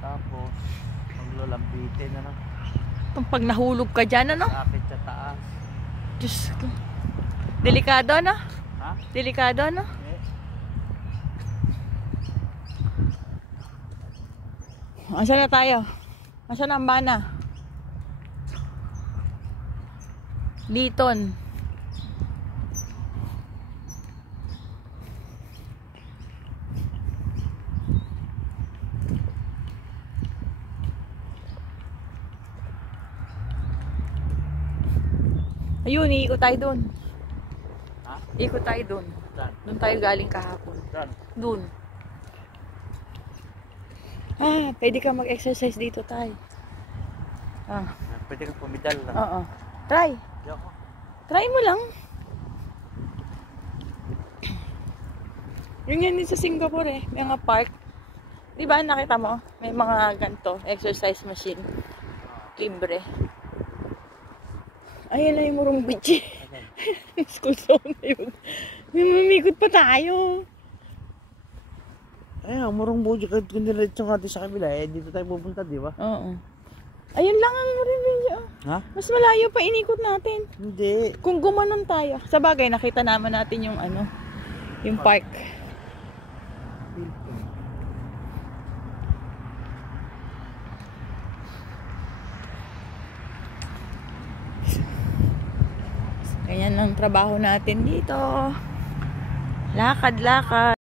Tapos, maglalambitin na. Itong pag nahulog ka dyan, ano? Kapit sa taas. Diyos ko. Delikado, ano? Ha? Delikado, ano? Asan na tayo? Asan ang bana? Liton. Ayun, iikot tayo doon. Ha? Iikot tayo doon. Saan? Doon tayo galing kahapon. Saan? Doon. Ah, pwede ka mag-exercise dito tayo. Ah. Pwede kang pumidal lang. Oo. Try. Diyan ko. Try mo lang. Yun yan din sa Singapore eh. May mga park. Di ba nakita mo? May mga ganito. Exercise machine. Libre. Ayun na yung Murong Beach. School zone na yun. May mamikot pa tayo. Eh, Murong Beach. Kung diretso natin sa kabila, eh, dito tayo pupunta, di ba? Oo. Ayun lang ang Murong Beach. Ha? Mas malayo pa inikot natin. Hindi. Kung gumanon tayo. Sa bagay, nakita naman natin yung ano, yung park. Ganyan ang trabaho natin dito. Lakad-lakad.